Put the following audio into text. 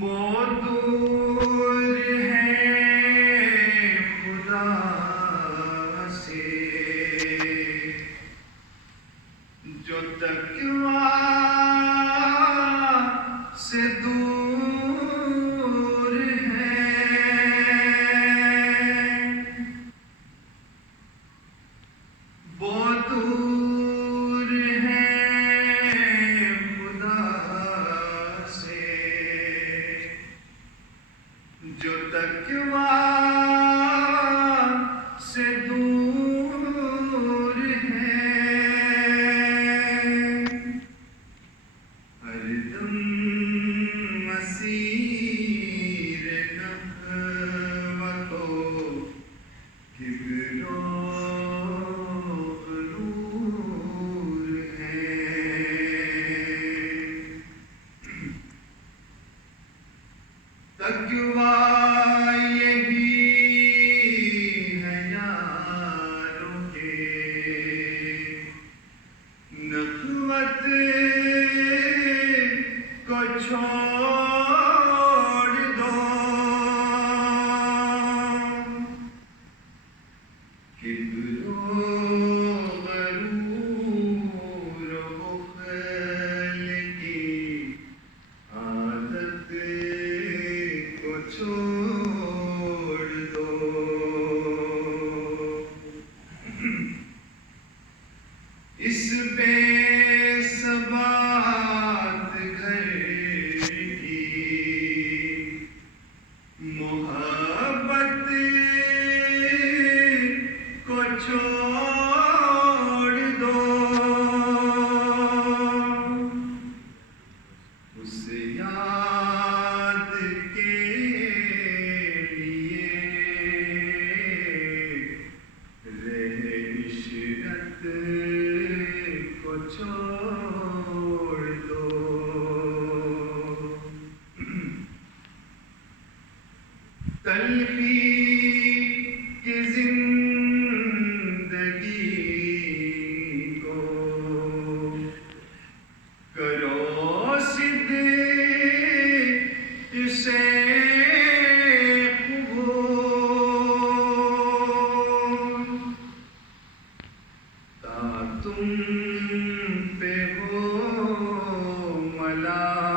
وہ دور ہے خدا سے جو تقویٰ سے دور ہے، وہ دور ہے خدا سے جو تقویٰ سے دور ہے، ہر دم مسیر نبوت و کبر و غرور ہے، تقویٰ نخوت کو چھوڑ دو، کبر و غرور و بخل کی عادت کو چھوڑ دو، اس بے ثبات گھر کی محبت کو چھوڑ دو، اس یاد کے لیے رہ عشرت کو چھوڑ دو، تلخی کی زندگی کو کرو صدق سے قبول، تا تم پہ ہو ملال